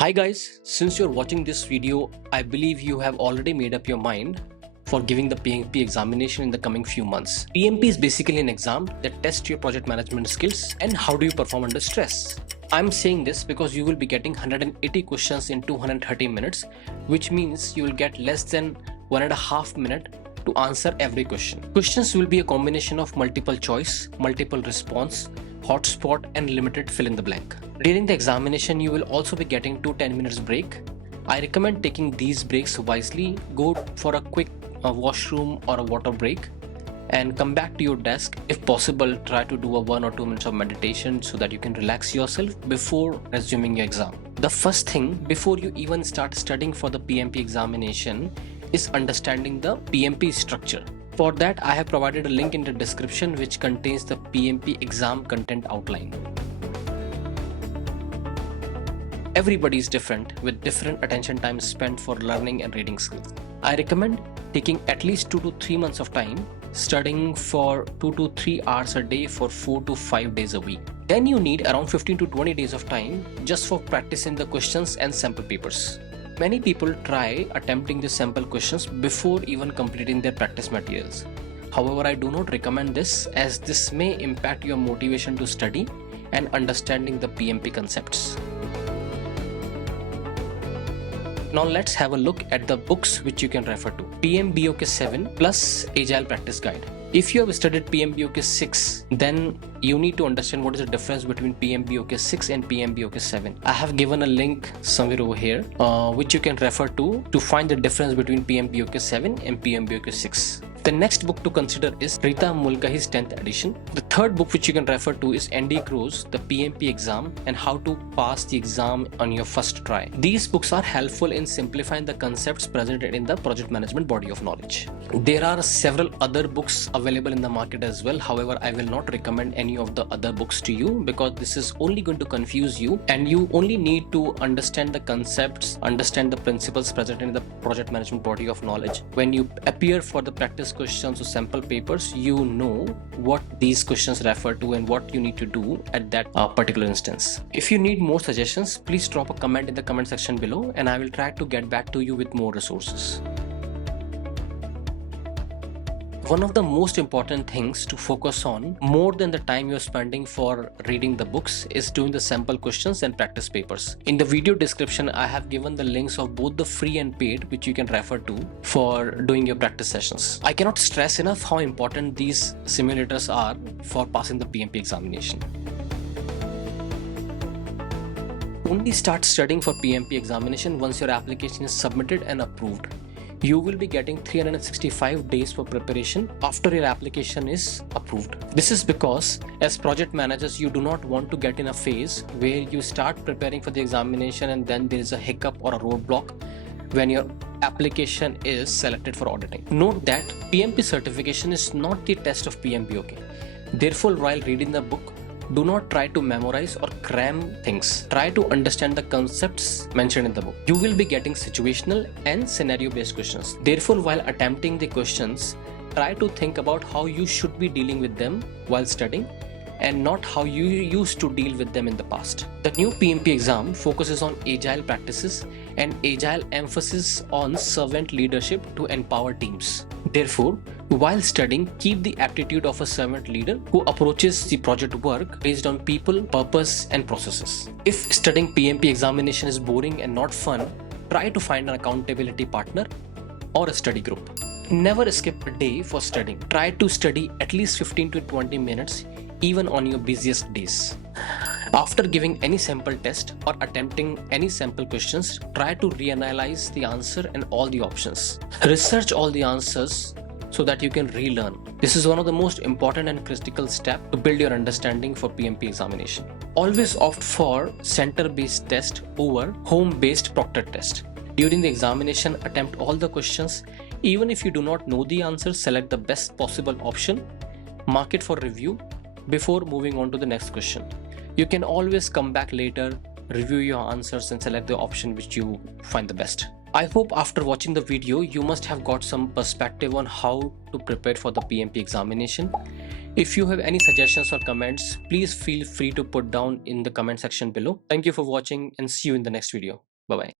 Hi guys, since you're watching this video, I believe you have already made up your mind for giving the PMP examination in the coming few months. PMP is basically an exam that tests your project management skills and how do you perform under stress. I'm saying this because you will be getting 180 questions in 230 minutes, which means you will get less than 1.5 minutes to answer every question. Questions will be a combination of multiple choice, multiple response, hotspot and limited fill in the blank. During the examination, you will also be getting 2 10 minutes break. I recommend taking these breaks wisely. Go for a quick washroom or a water break and come back to your desk. If possible, try to do a 1 or 2 minutes of meditation so that you can relax yourself before resuming your exam. The first thing before you even start studying for the PMP examination is understanding the PMP structure. For that, I have provided a link in the description which contains the PMP exam content outline. Everybody is different with different attention time spent for learning and reading skills. I recommend taking at least 2 to 3 months of time studying for 2 to 3 hours a day for 4 to 5 days a week. Then you need around 15 to 20 days of time just for practicing the questions and sample papers. Many people try attempting the sample questions before even completing their practice materials. However, I do not recommend this as this may impact your motivation to study and understanding the PMP concepts. Now let's have a look at the books which you can refer to. PMBOK 7 plus Agile Practice Guide. If you have studied PMBOK 6, then you need to understand what is the difference between PMBOK 6 and PMBOK 7. I have given a link somewhere over here which you can refer to find the difference between PMBOK 7 and PMBOK 6. The next book to consider is Rita Mulcahy's 10th edition. The third book which you can refer to is Andy Crow's The PMP Exam and How to Pass the Exam on Your First Try. These books are helpful in simplifying the concepts presented in the project management body of knowledge. There are several other books available in the market as well. However, I will not recommend any of the other books to you because this is only going to confuse you and you only need to understand the concepts, understand the principles presented in the project management body of knowledge. When you appear for the practice questions or sample papers, you know what these questions refer to and what you need to do at that particular instance. If you need more suggestions, please drop a comment in the comment section below and I will try to get back to you with more resources. One of the most important things to focus on more than the time you're spending for reading the books is doing the sample questions and practice papers. In the video description, I have given the links of both the free and paid which you can refer to for doing your practice sessions. I cannot stress enough how important these simulators are for passing the PMP examination. Only start studying for PMP examination once your application is submitted and approved. You will be getting 365 days for preparation after your application is approved. This is because as project managers, you do not want to get in a phase where you start preparing for the examination and then there is a hiccup or a roadblock when your application is selected for auditing. Note that PMP certification is not the test of PMBOK. Therefore, while reading the book, do not try to memorize or cram things. Try to understand the concepts mentioned in the book. You will be getting situational and scenario based questions. Therefore, while attempting the questions, try to think about how you should be dealing with them while studying and not how you used to deal with them in the past. The new PMP exam focuses on agile practices and agile emphasis on servant leadership to empower teams. Therefore, while studying, keep the attitude of a servant leader who approaches the project work based on people, purpose, and processes. If studying PMP examination is boring and not fun, try to find an accountability partner or a study group. Never skip a day for studying. Try to study at least 15 to 20 minutes even on your busiest days. After giving any sample test or attempting any sample questions, try to reanalyze the answer and all the options. Research all the answers so that you can relearn. This is one of the most important and critical steps to build your understanding for PMP examination. Always opt for center-based test over home-based proctored test. During the examination, attempt all the questions. Even if you do not know the answer, select the best possible option, mark it for review before moving on to the next question. You can always come back later review your answers and select the option which you find the best. I hope after watching the video, you must have got some perspective on how to prepare for the PMP examination. If you have any suggestions or comments, please feel free to put down in the comment section below. Thank you for watching and see you in the next video. Bye bye.